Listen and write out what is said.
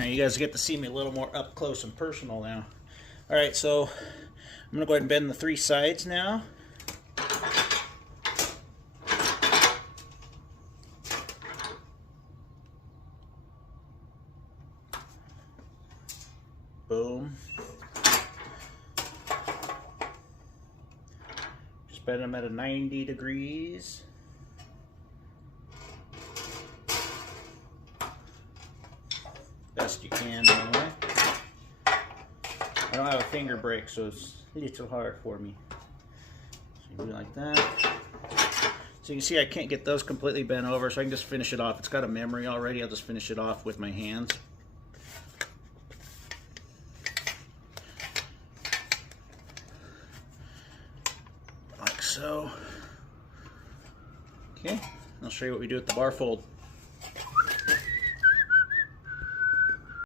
Now you guys get to see me a little more up close and personal now. Alright, so I'm going to go ahead and bend the 3 sides now. Boom. Just bend them at a 90 degrees. Best you can anyway. I don't have a finger brake, so it's a little hard for me. So you do like that. So you can see I can't get those completely bent over, so I can just finish it off. It's got a memory already. I'll just finish it off with my hands. Like so. Okay, I'll show you what we do with the bar fold.